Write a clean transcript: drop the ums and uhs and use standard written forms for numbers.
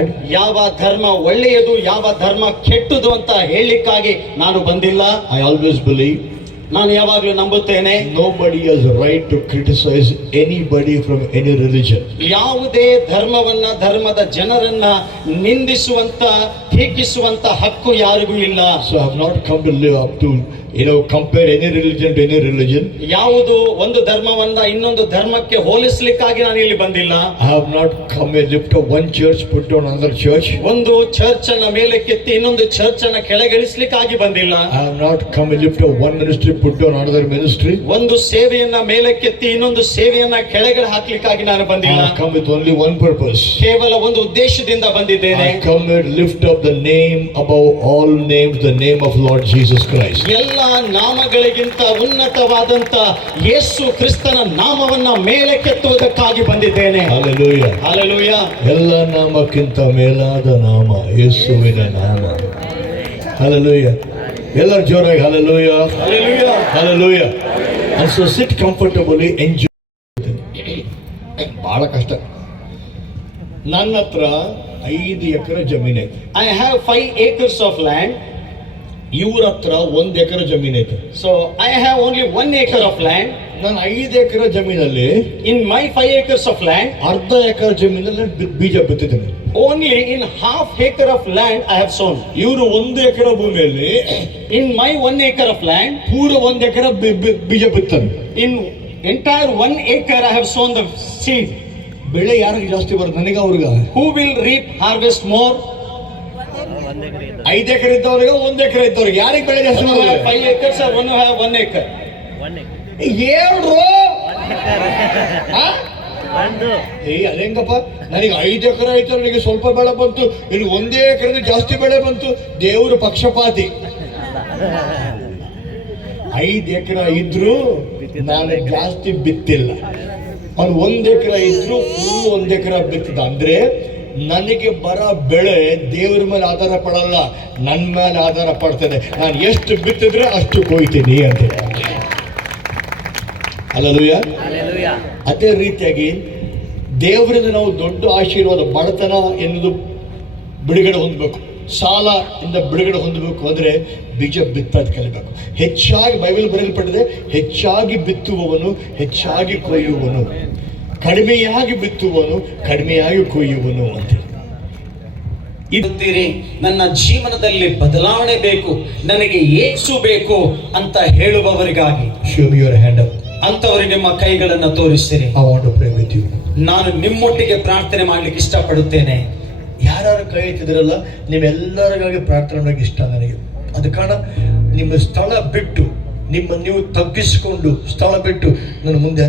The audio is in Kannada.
bad. ಯಾವ ಧರ್ಮ ಒಳ್ಳೆಯದು ಯಾವ ಧರ್ಮ ಕೆಟ್ಟದು ಅಂತ ಹೇಳಲಿಕ್ಕಾಗಿ ನಾನು ಬಂದಿಲ್ಲ. I always believe ನಾನು ಯಾವಾಗಲೂ ನಂಬುತ್ತೇನೆ, nobody has a right to criticize anybody from any religion. ಯಾವುದೇ ಧರ್ಮದ ಜನರನ್ನ ನಿಂದಿಸುವಂತ ಟೀಕಿಸುವಂತ ಹಕ್ಕು ಯಾರಿಗೂ ಇಲ್ಲ. So I have not come to live up to compare any religion to any religion. ಯಾವುದು ಒಂದು ಧರ್ಮವನ್ನ ಇನ್ನೊಂದು ಧರ್ಮಕ್ಕೆ ಹೋಲಿಸಲಿಕ್ಕಾಗಿ ನಾನು ಇಲ್ಲಿ ಬಂದಿಲ್ಲ. I have not come to lift up one church put down another church. ಒಂದು ಚರ್ಚ್ ಅನ್ನ ಮೇಲೆ ಕೆತ್ತಿ ಇನ್ನೊಂದು ಚರ್ಚ್ ಅನ್ನ ಕೆಳಗಿಳಿಸಲಿಕ್ಕಾಗಿ ಬಂದಿಲ್ಲ. I have not come to lift up one ministry put down another ministry. ಒಂದು ಸೇವೆಯನ್ನ ಮೇಲೆ ಕೆತ್ತಿ ಇನ್ನೊಂದು ಸೇವೆಯನ್ನ ಕೆಳಗಡೆ ಹಾಕ್ಲಿಕ್ಕಾಗಿ ನಾನು ಬಂದಿಲ್ಲ. I have come with only one purpose. ಕೇವಲ ಒಂದು ಉದ್ದೇಶದಿಂದ ಬಂದಿದ್ದೇನೆ. I come to lift up the name above all names, the name of Lord Jesus Christ. ಎಲ್ಲ ನಾಮಗಳಿಗಿಂತ ಉನ್ನತವಾದಂತ ಯೇಸು ಕ್ರಿಸ್ತನ ನಾಮವನ್ನ ಮೇಲೆ ಕೆತ್ತುವುದಕ್ಕಾಗಿ ಬಂದಿದ್ದೇನೆ. Hallelujah. Hallelujah. ಎಲ್ಲ ನಾಮಕ್ಕಿಂತ ಮೇಲಾದ ನಾಮ ಯೇಸುವಿನ ನಾಮ. Hallelujah. ಎಲ್ಲರೂ ಜೋರಾಗಿ hallelujah. Hallelujah. Hallelujah. And so sit comfortably, enjoy. ಬಹಳ ಕಷ್ಟ. ನನ್ನ ಹತ್ರ 5 ಎಕರೆ ಜಮೀನೈತೆ. I have 5 acres of land. ಇವ್ರ ಹತ್ರ 1 ಎಕರೆ ಜಮೀನೈತೆ. So I have only 1 acre of land. ನಾನು 5 ಎಕರೆ ಜಮೀನಲ್ಲಿ In my 5 acres of land, ಅರ್ಧ ಎಕರೆ ಜಮೀನಲ್ಲಿ ಬೀಜ ಬಿತ್ತಿದ್ದೇನೆ. only in half acre of land I have sown. ಇವರು 1 ಎಕರೆ ಭೂಮಿಯಲ್ಲಿ In my 1 acre of land, ಪೂರ 1 ಎಕರೆ ಬೀಜ ಬಿತ್ತಾನೆ. in entire 1 acre I have sown the seed. ಬೆಳೆ ಯಾರಿಗೆ ಜಾಸ್ತಿ ಬರುತ್ತೆ, ನನಗ ಅವ್ರಿಗ? Who will reap harvest more? 5 ಎಕರೆ ಇದ್ದವ್ರಿಗೆ 1 ಎಕರೆ ಇದ್ದವ್ರಿಗೆ ಯಾರಿಗೆ ಬೆಳೆ ಜಾಸ್ತಿ One who have ಬರುತ್ತೆ? 5 acres or one who have 1 acre? ಹೇಳ್ರು ಅದೇಂಗಪ್ಪ, ನನಗೆ 5 ಎಕರೆ ಆಯ್ತು, ನನಗೆ ಸ್ವಲ್ಪ ಬೆಳೆ ಬಂತು, ಇಲ್ಲಿ 1 ಎಕರೆ ಜಾಸ್ತಿ ಬೆಳೆ ಬಂತು. ದೇವರು ಪಕ್ಷಪಾತಿ. 5 ಎಕರೆ ಇದ್ರು ನಾನು ಜಾಸ್ತಿ ಬಿತ್ತಿಲ್ಲ. ಅವ್ನು 1 ಎಕರೆ ಇದ್ರು ಫುಲ್ 1 ಎಕರೆ ಬಿತ್ತಿದ. ಅಂದ್ರೆ ನನಗೆ ಬರೋ ಬೆಳೆ ದೇವರ ಮೇಲೆ ಆಧಾರ ಪಡಲ್ಲ, ನನ್ನ ಮೇಲೆ ಆಧಾರ ಪಡ್ತದೆ. ನಾನು ಎಷ್ಟು ಬಿತ್ತಿದ್ರೆ ಅಷ್ಟು ಕೊಯ್ತೀನಿ ಅಂತ. ಹಲ್ಲೆಲೂಯಾ. ಅದೇ ರೀತಿಯಾಗಿ ದೇವರಿಂದ ನಾವು ದೊಡ್ಡ ಆಶೀರ್ವಾದ, ಬಡತನ ಎನ್ನುವುದು ಬಿಡುಗಡೆ ಹೊಂದಬೇಕು, ಸಾಲ ಇಂದ ಬಿಡುಗಡೆ ಹೊಂದಬೇಕು ಅಂದರೆ ಬೀಜ ಬಿತ್ತೋದು ಕಲಿಬೇಕು. ಹೆಚ್ಚಾಗಿ ಬೈಬಲ್ ಬರೆಯಲ್ಪಟ್ಟಿದೆ, ಹೆಚ್ಚಾಗಿ ಬಿತ್ತುವವನು ಹೆಚ್ಚಾಗಿ ಕೊಯ್ಯುವನು, ಕಡಿಮೆಯಾಗಿ ಬಿತ್ತುವನು ಕಡಿಮೆಯಾಗಿ ಕೊಯ್ಯುವನು ಅಂತ. ಇದ್ದೀರಿ, ನನ್ನ ಜೀವನದಲ್ಲಿ ಬದಲಾವಣೆ ಬೇಕು, ನನಗೆ ಯೇಸು ಬೇಕು ಅಂತ ಹೇಳುವವರಿಗಾಗಿ Show me your hand up. ಅಂತವರಿಗೆ ನಿಮ್ಮ ಕೈಗಳನ್ನು ತೋರಿಸಿರಿ. I want to pray with you. ನಾನು ನಿಮ್ಮೊಟ್ಟಿಗೆ ಪ್ರಾರ್ಥನೆ ಮಾಡ್ಲಿಕ್ಕೆ ಇಷ್ಟಪಡುತ್ತೇನೆ. ಯಾರು ಕೈ ಎತ್ತಿದ್ರಲ್ಲ, ನೀವೆಲ್ಲರಿಗಾಗಿ ಪ್ರಾರ್ಥನೆ ಮಾಡೋಕೆ ಇಷ್ಟ ನನಗೆ. ಅದ ಕಾರಣ ನಿಮ್ಮ ಸ್ಥಳ ಬಿಟ್ಟು, ನೀವು ತಗ್ಗಿಸಿಕೊಂಡು ಸ್ಥಳ ಬಿಟ್ಟು ನನ್ನ ಮುಂದೆ